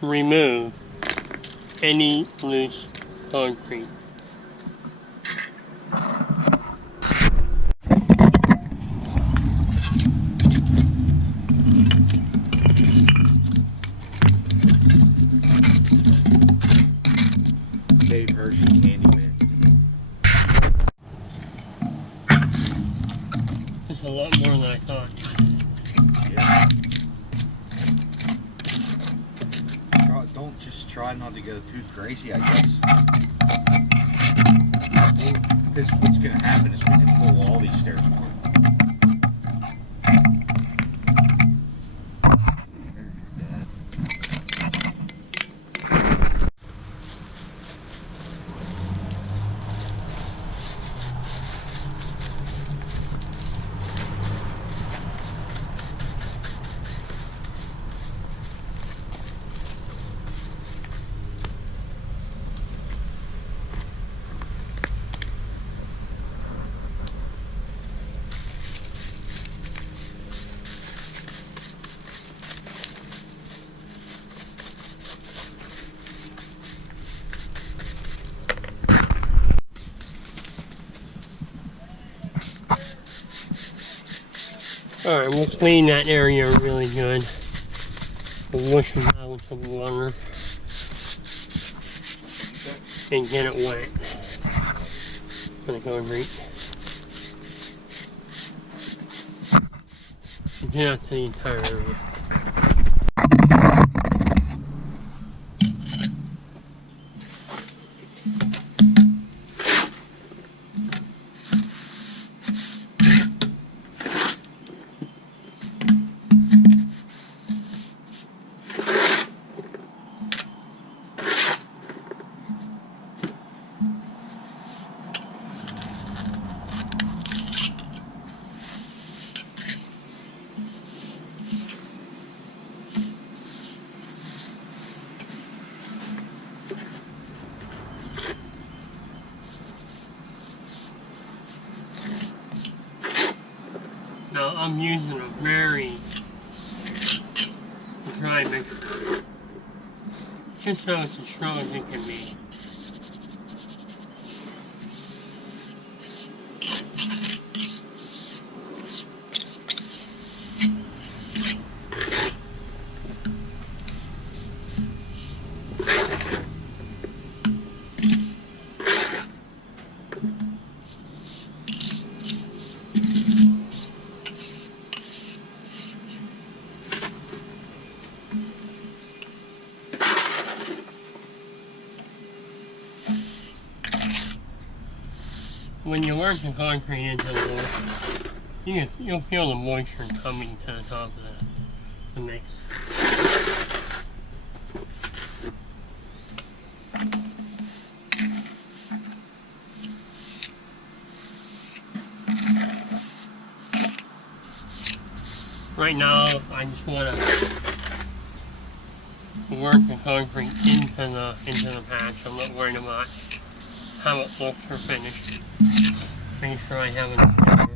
remove any loose concrete. Dave Hershey, Candyman. It's a lot more than I thought. Yeah. Don't just try not to go too crazy, I guess. Because what's going to happen is we can pull all these stairs apart. Alright, we'll clean that area really good. We'll wash it out with some water and get it wet for the concrete. Get out to the entire area. Now I'm using a very dry mixture, just so it's as strong as it can be. When you work the concrete into the wall, you'll feel the moisture coming to the top of the mix. Right now, I just want to work the concrete into the patch. I'm not worried about how it looks or finished. Make sure I have enough cover.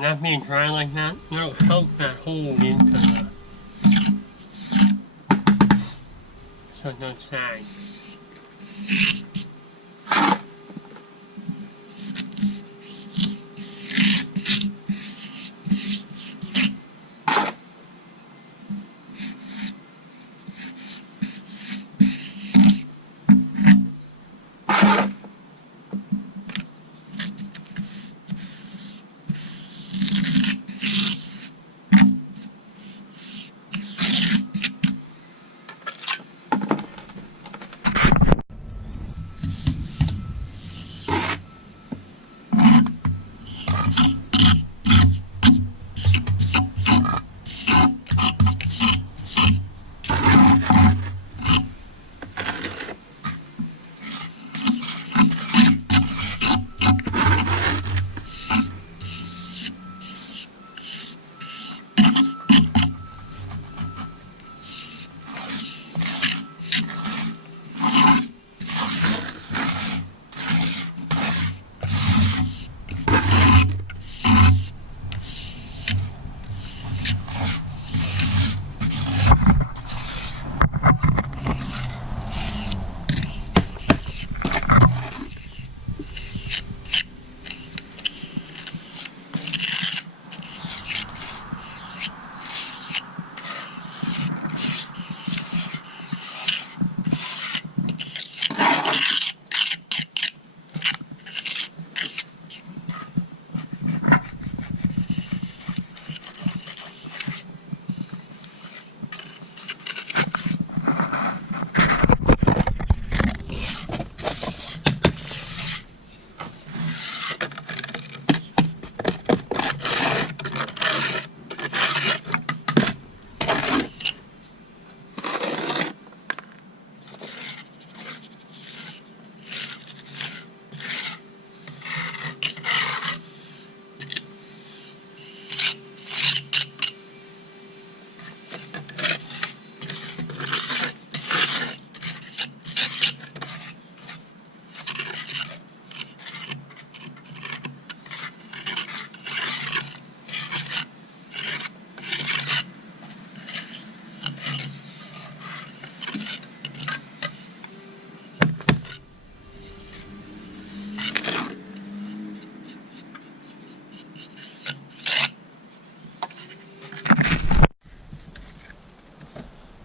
That being dry like that, it'll help that hole into the, so it don't sag.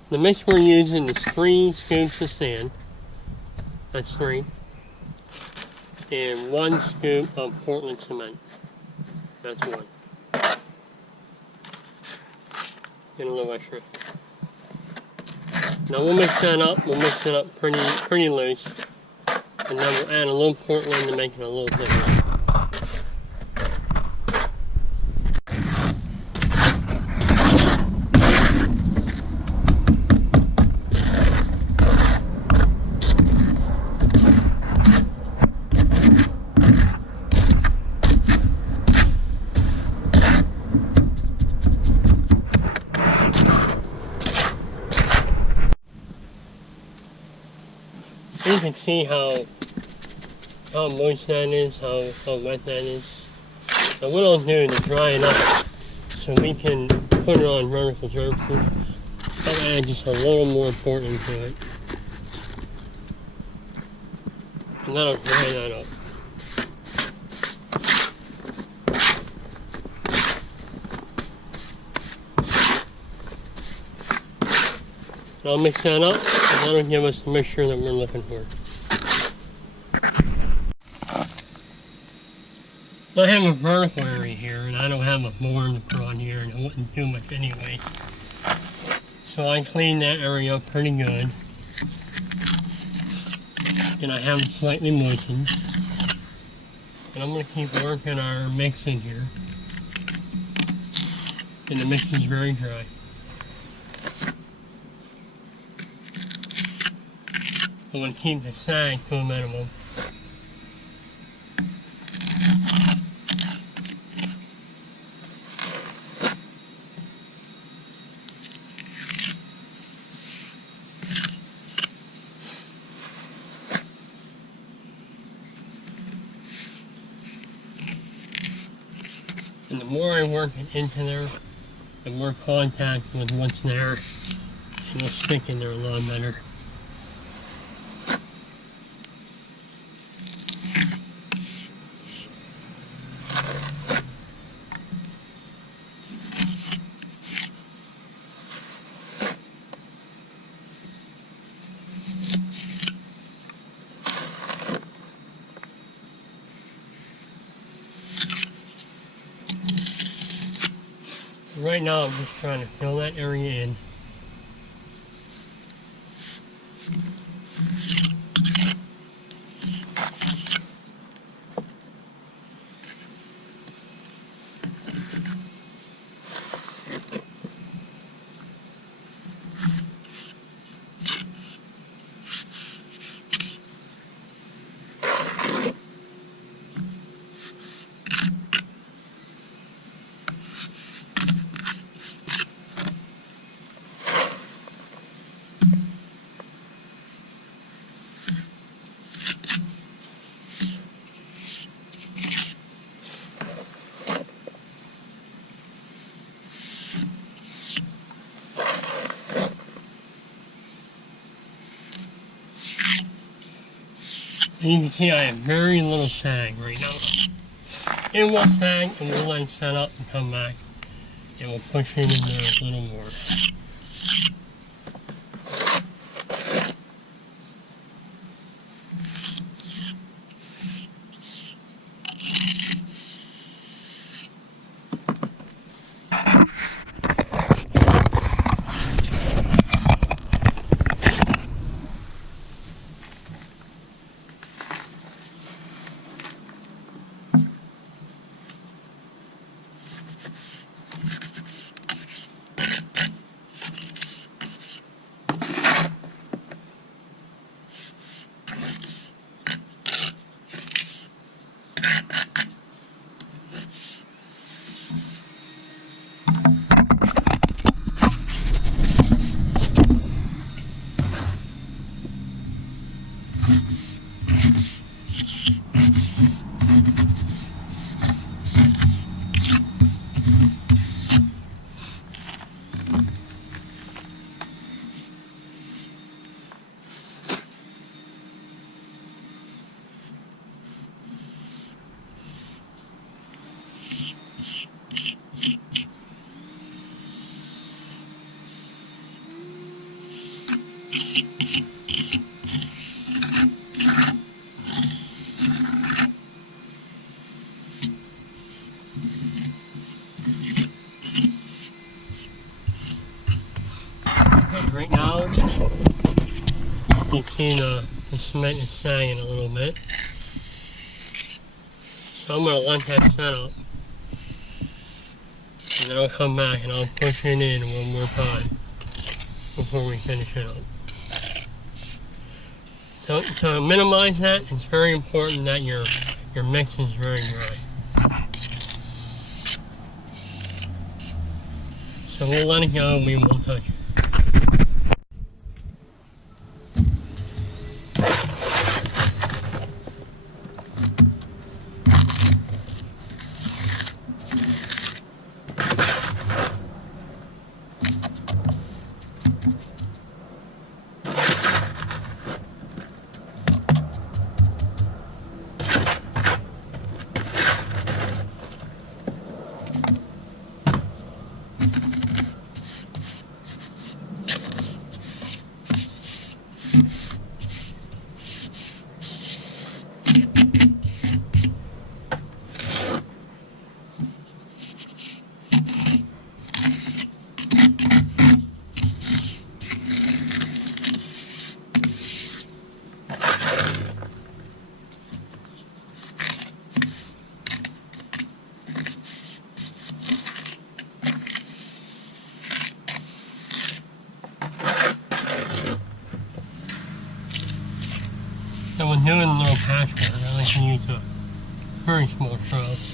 The mix we're using is 3 scoops of sand. That's 3. And 1 scoop of Portland cement. That's 1. And a little extra. Now we'll mix that up. We'll mix it up pretty loose. And then we'll add a little Portland to make it a little thicker. You can see how moist that is, how wet that is. And what I'll do is dry it up so we can put it on vertical surfaces. I'll add just a little more Portland to it. And that'll dry that up. And I'll mix that up, and that'll give us the mixture that we're looking for. I have a vertical area here, and I don't have a board to put on here, and it wouldn't do much anyway. So I cleaned that area up pretty good. And I have it slightly moistened. And I'm going to keep working our mix in here. And the mix is very dry. I'm going to keep the sag to a minimum. And the more I work it into there, the more contact with what's there, and it'll stick in there a lot better. Right now I'm just trying to fill that area in. And you can see I have very little sag right now. It will sag and we'll let it set up and come back. And we'll push it in there a little more. right now, you see the cement is sagging a little bit. So I'm going to let that set up. And then I'll come back and I'll push it in one more time before we finish it up. So to minimize that, it's very important that your mix is very dry. So we'll let it go and we won't touch it. So when doing little patchwork, I like to use a very small shrubs.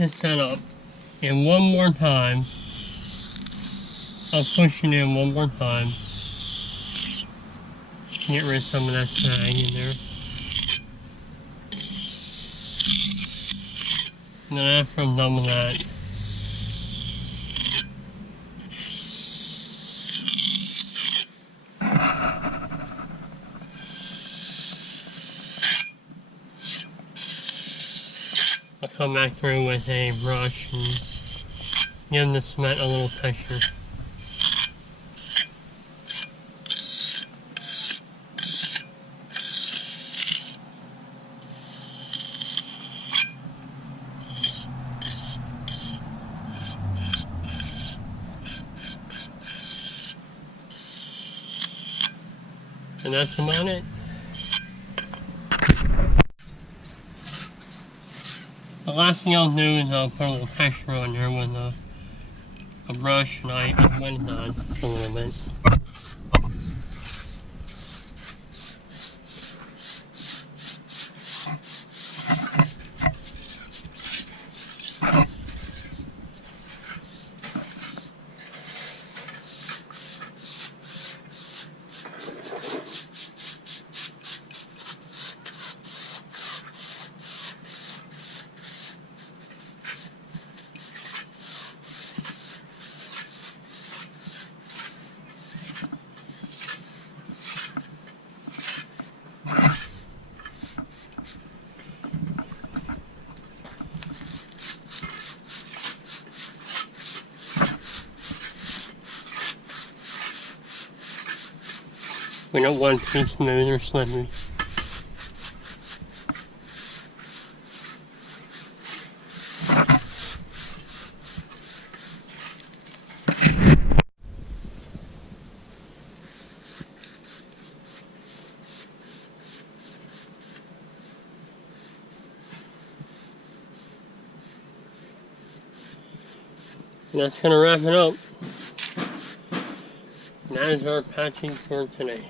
this setup in one more time. I'll push it in one more time. Get rid of some of that sag in there. And then after I'm done with that, I'll come back through with a brush and give the cement a little texture. And that's about it. The last thing I'll do is I'll put a little texture on there with a brush, and I went on a little bit. We don't want too smooth or slippery. And that's going to wrap it up. And that is our patching for today.